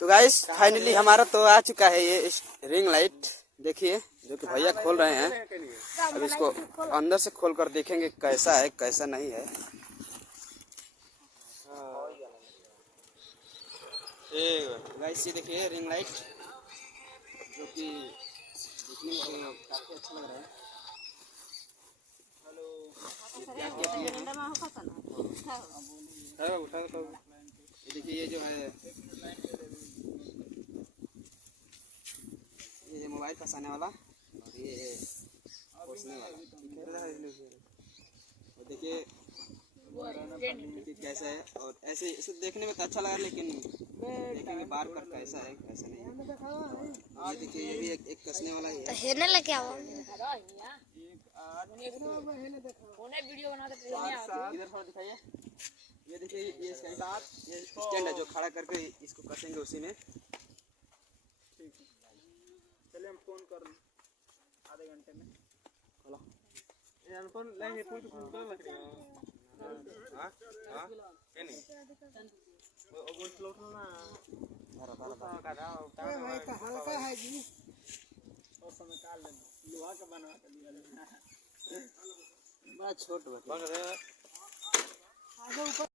तो guys finally हमारा तो आ चुका है ये रिंग लाइट। देखिए जो कि भैया खोल रहे हैं। अब इसको अंदर से खोल कर देखेंगे कैसा है कैसा नहीं है। गाइस ये देखिए रिंग लाइट जो कि देखने में काफी अच्छा लग रहा है। ये देखिए ये जो है ये मोबाइल फंसाने वाला और ये पोछने वाला, ठीक है। और देखिए कैसा है और ऐसे इसे देखने में तो अच्छा लगा लेकिन देखेंगे बार बार कैसा है कैसा नहीं है। ये देखिए ये भी एक कसने वाला ही है। हेरने लगे आओ वीडियो बना के इधर थोड़ा दिखाइए। ये देखिए ये स्टैंड है जो खड़ा करके इसको कसेंगे उसी में। चलिए हम फोन कर आधे घंटे में। फोन लेंगे फोन तो फोन कर लग हां हां नहीं वो फ्लोट ना हल्का है जी और समय काल लोहा का बनवा के दिया बड़ा छोट बता